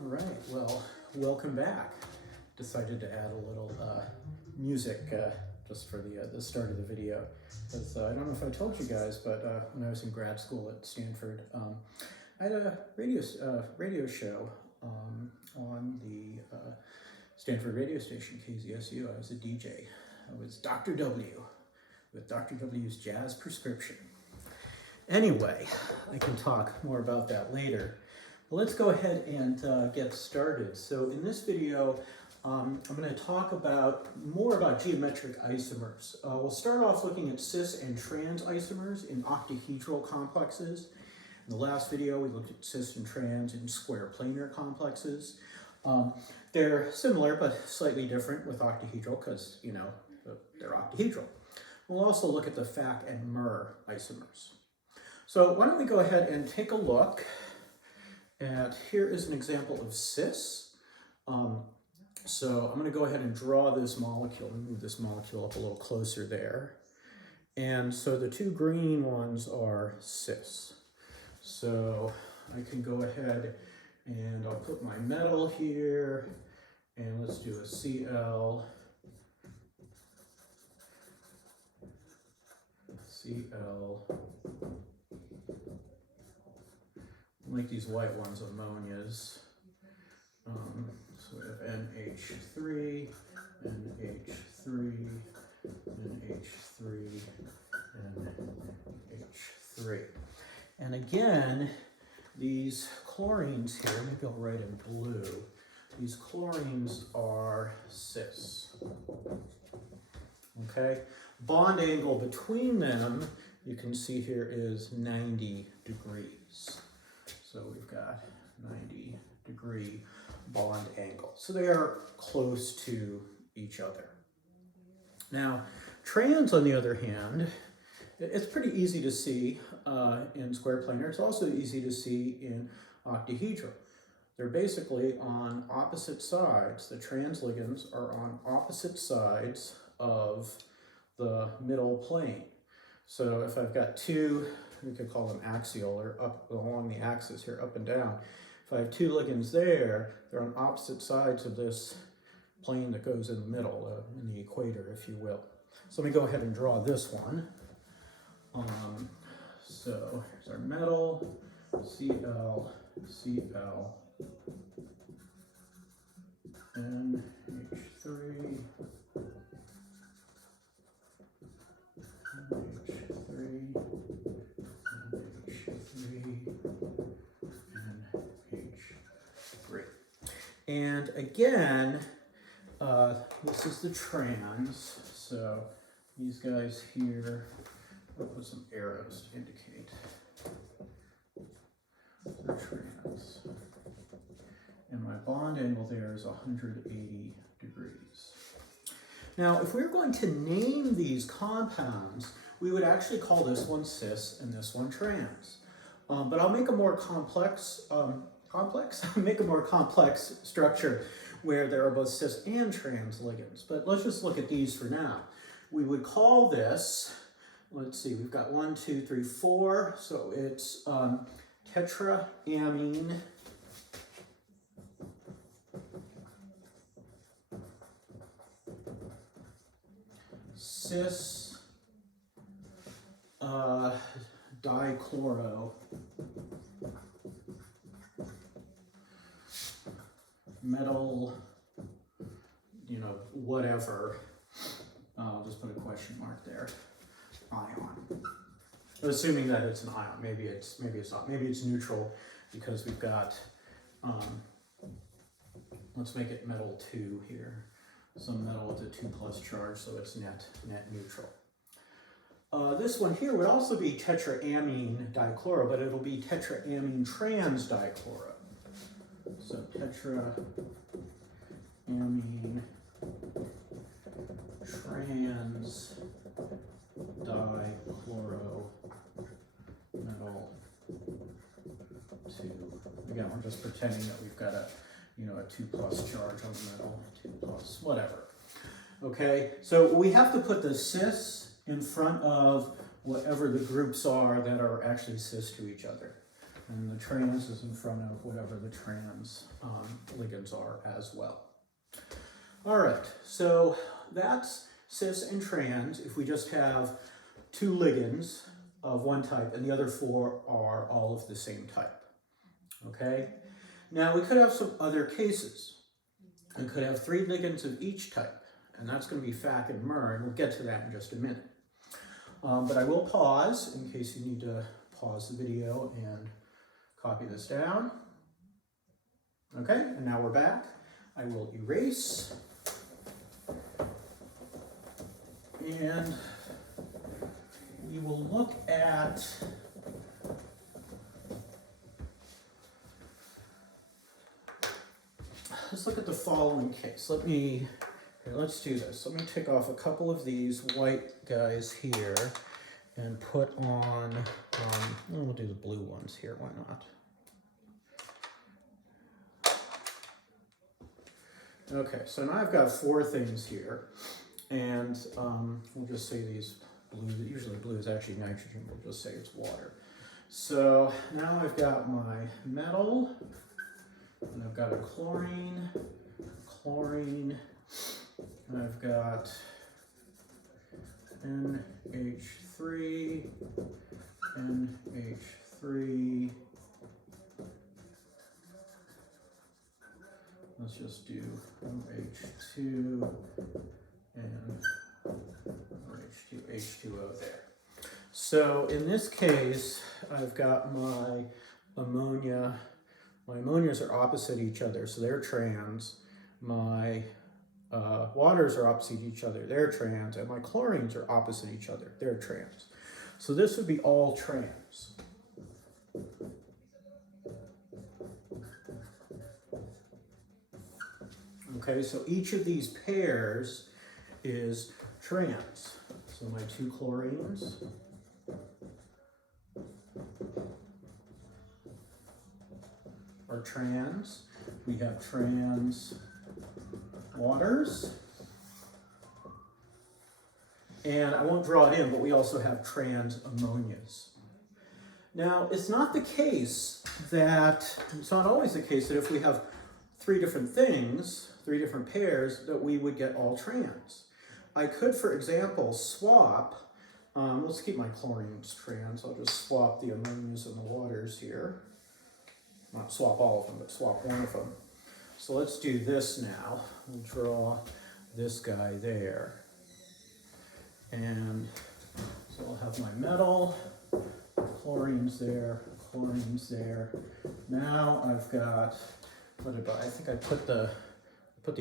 All right, well, welcome back. Decided to add a little music just for the start of the video. Because I don't know if I told you guys, but when I was in grad school at Stanford, I had a radio show on the Stanford radio station, KZSU. I was a DJ. I was Dr. W with Dr. W's Jazz Prescription. Anyway, I can talk more about that later. But let's go ahead and get started. So in this video, I'm going to talk more about geometric isomers. We'll start off looking at cis and trans isomers in octahedral complexes. In the last video, we looked at cis and trans in square planar complexes. They're similar, but slightly different with octahedral because, you know, they're octahedral. We'll also look at the FAC and MER isomers. So why don't we go ahead and take a look at, here is an example of cis. So I'm going to go ahead and draw this molecule, move this molecule up a little closer there. And so the two green ones are cis. So I can go ahead and I'll put my metal here, and let's do a Cl, like these white ones, ammonias. So we have NH3, NH3, NH3, NH3. And again, these chlorines here, maybe I'll write in blue, these chlorines are cis. Okay? Bond angle between them, you can see here, is 90 degrees. So we've got 90-degree bond angle. So they are close to each other. Now, trans, on the other hand, it's pretty easy to see in square planar. It's also easy to see in octahedral. They're basically on opposite sides. The trans ligands are on opposite sides of the middle plane. So if I've got two, we could call them axial, or up along the axis here, up and down. If I have two ligands there, they're on opposite sides of this plane that goes in the middle, in the equator, if you will. So let me go ahead and draw this one. So here's our metal, Cl, Cl, NH3, NH3, NH3, NH3. And again, this is the trans, so these guys here, I'll put some arrows to indicate the trans. And my bond angle there is 180 degrees. Now, if we're going to name these compounds, we would actually call this one cis and this one trans. But I'll make a more complex, make a more complex structure where there are both cis and trans ligands. But let's just look at these for now. We would call this, let's see, we've got 1, 2, 3, 4. So it's tetraamine cis dichloro metal, you know, whatever. I'll just put a question mark there. Ion. Assuming that it's an ion. Maybe it's not. Maybe it's neutral because we've got. Let's make it metal 2 here. Some metal with a 2+ charge, so it's net neutral. This one here would also be tetraamine dichloro, but it'll be tetraamine trans dichloro. So tetraamine trans dichloro metal 2. Again, we're just pretending that we've got a 2+ charge on the metal, 2+, whatever. Okay, so we have to put the cis in front of whatever the groups are that are actually cis to each other. And the trans is in front of whatever the trans ligands are as well. All right, so that's cis and trans if we just have two ligands of one type and the other four are all of the same type. Okay, now we could have some other cases. We could have three ligands of each type, and that's going to be FAC and MER, and we'll get to that in just a minute. But I will pause in case you need to pause the video and copy this down. Okay, and now we're back. I will erase. And we will look at let's look at the following case. Let's do this. Let me take off a couple of these white guys here and put on, we'll do the blue ones here, why not? Okay, so now I've got four things here, and we'll just say these blue, usually blue is actually nitrogen, we'll just say it's water. So now I've got my metal, and I've got a chlorine, and I've got NH3, NH3. Let's just do OH2 and OH2, H2O there. So in this case, I've got my ammonia. My ammonias are opposite each other, so they're trans. My waters are opposite each other, they're trans, and my chlorines are opposite each other, they're trans. So this would be all trans. Okay, so each of these pairs is trans. So my two chlorines are trans. We have trans waters. And I won't draw it in, but we also have trans ammonias. Now, it's not always the case that if we have three different things, three different pairs, that we would get all trans. I could, for example, swap, let's keep my chlorines trans, I'll just swap the ammonias and the waters here. Not swap all of them, but swap one of them. So let's do this now. We'll draw this guy there. And so I'll have my metal, chlorines there, chlorines there. Now I've got, I think I put the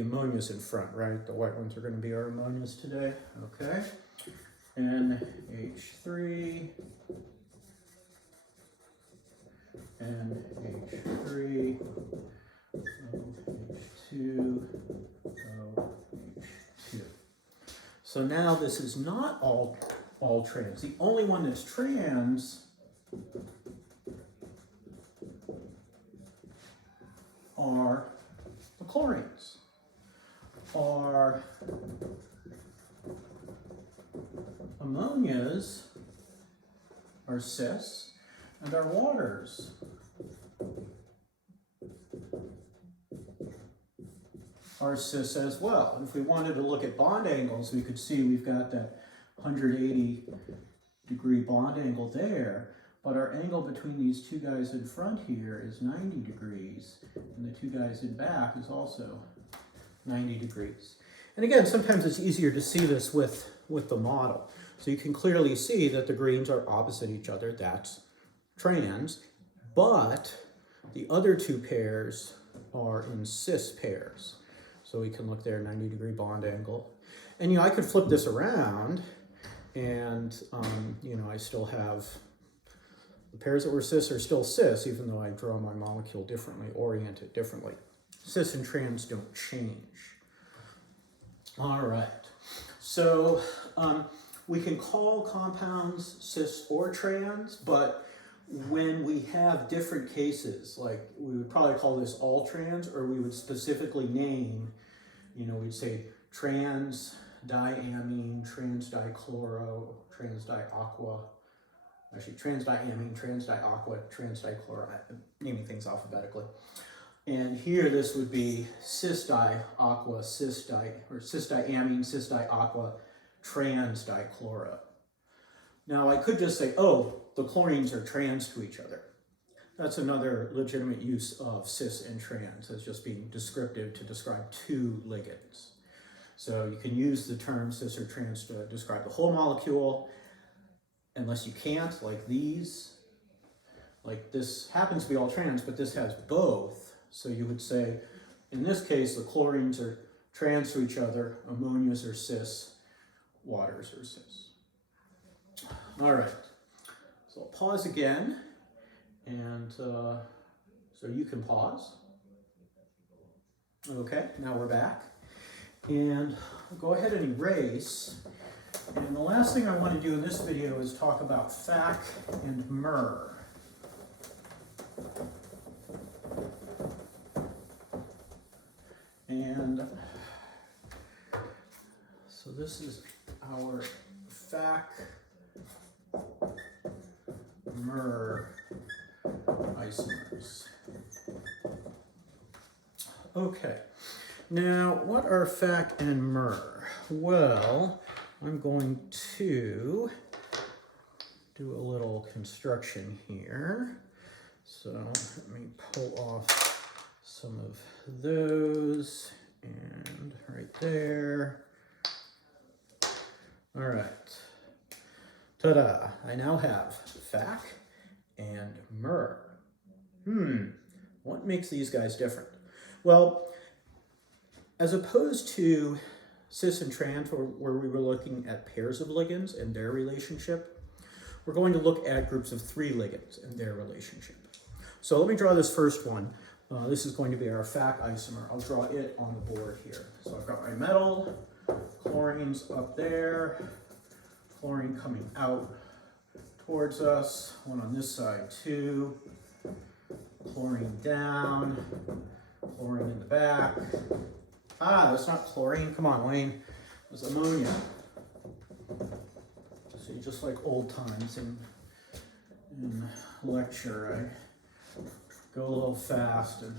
ammonias in front, right? The white ones are going to be our ammonias today. Okay. NH3, NH3, OH2, OH2. So now this is not all trans. The only one that's trans are the chlorines. Our ammonias are cis, and our waters are cis as well. And if we wanted to look at bond angles, we could see we've got that 180-degree bond angle there, but our angle between these two guys in front here is 90 degrees, and the two guys in back is also 90 degrees. And again, sometimes it's easier to see this with the model. So you can clearly see that the greens are opposite each other, that's trans, but the other two pairs are in cis pairs. So we can look there, 90-degree bond angle. And I could flip this around and I still have the pairs that were cis are still cis, even though I draw my molecule differently, orient it differently. Cis and trans don't change. All right, so we can call compounds cis or trans, but when we have different cases, like we would probably call this all trans, or we would specifically name, we'd say trans diamine, transdichloro, transdiaqua, actually transdiamine, transdiaqua, transdichloro, I'm naming things alphabetically. And here this would be cis-diaqua, or cis-diamine, cis-diaqua, transdichloro. Now I could just say, oh, the chlorines are trans to each other. That's another legitimate use of cis and trans as just being descriptive to describe two ligands. So you can use the term cis or trans to describe the whole molecule, unless you can't, like these. Like this happens to be all trans, but this has both. So you would say, in this case, the chlorines are trans to each other, ammonias are cis, waters are cis. All right, so I'll pause again, and so you can pause. Okay, now we're back. And I'll go ahead and erase. And the last thing I want to do in this video is talk about FAC and myrrh. And so this is our FAC myrrh isomers. Okay, now what are FAC and myrrh? Well, I'm going to do a little construction here. So let me pull off some of those, and right there. All right, ta-da, I now have FAC and myrrh. What makes these guys different? Well, as opposed to cis and trans, where we were looking at pairs of ligands and their relationship, we're going to look at groups of 3 ligands and their relationship. So let me draw this first one. This is going to be our FAC isomer. I'll draw it on the board here. So I've got my metal, chlorines up there, chlorine coming out towards us, one on this side too, chlorine down, chlorine in the back. Ah, that's not chlorine. Come on, Wayne. It's ammonia. See, just like old times in lecture, I go a little fast and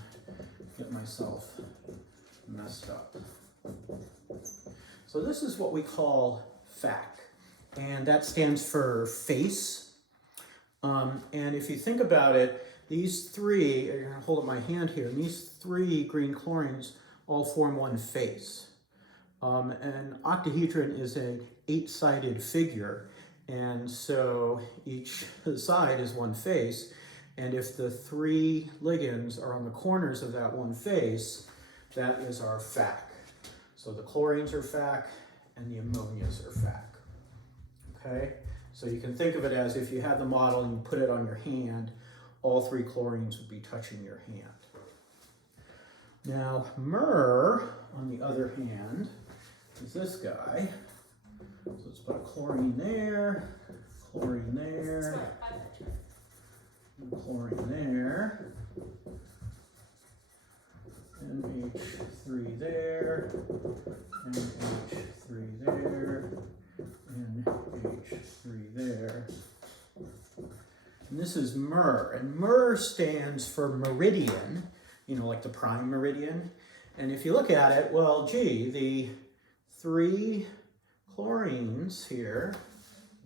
get myself messed up. So this is what we call FAC, and that stands for face. And if you think about it, these 3, I'm gonna hold up my hand here, and these 3 green chlorines all form one face. An octahedron is an 8-sided figure, and so each side is one face, and if the 3 ligands are on the corners of that one face, that is our FAC. So the chlorines are FAC, and the ammonias are FAC. Okay, so you can think of it as if you had the model and you put it on your hand, all 3 chlorines would be touching your hand. Now, myrrh, on the other hand, is this guy. So let's put a chlorine there, and chlorine there, NH3 there, NH3 there, NH3 there. And this is myrrh, and myrrh stands for meridian, you know, like the prime meridian. And if you look at it, well, gee, the 3 chlorines here,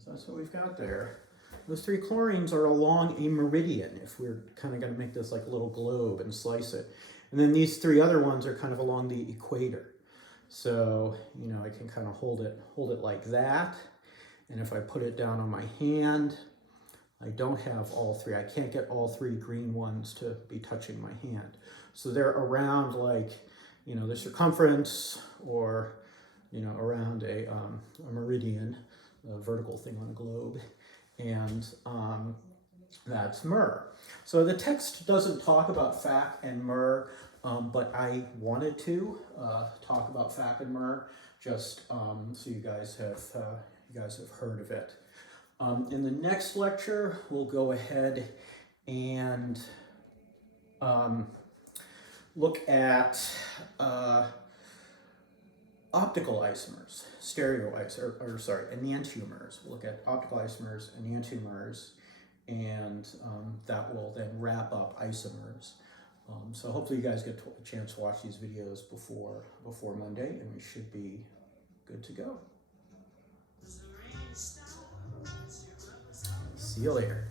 that's what we've got there. Those 3 chlorines are along a meridian, if we're kind of going to make this like a little globe and slice it. And then these 3 other ones are kind of along the equator. So, you know, I can kind of hold it like that. And if I put it down on my hand, I don't have all 3. I can't get all 3 green ones to be touching my hand. So they're around, like, you know, the circumference, or, you know, around a meridian, a vertical thing on a globe. And that's myrrh. So the text doesn't talk about FAC and myrrh, but I wanted to talk about FAC and myrrh, just so you guys have heard of it. In the next lecture, we'll go ahead and look at optical isomers, enantiomers. We'll look at optical isomers, enantiomers, and that will then wrap up isomers. So hopefully you guys get a chance to watch these videos before Monday, and we should be good to go. See you later.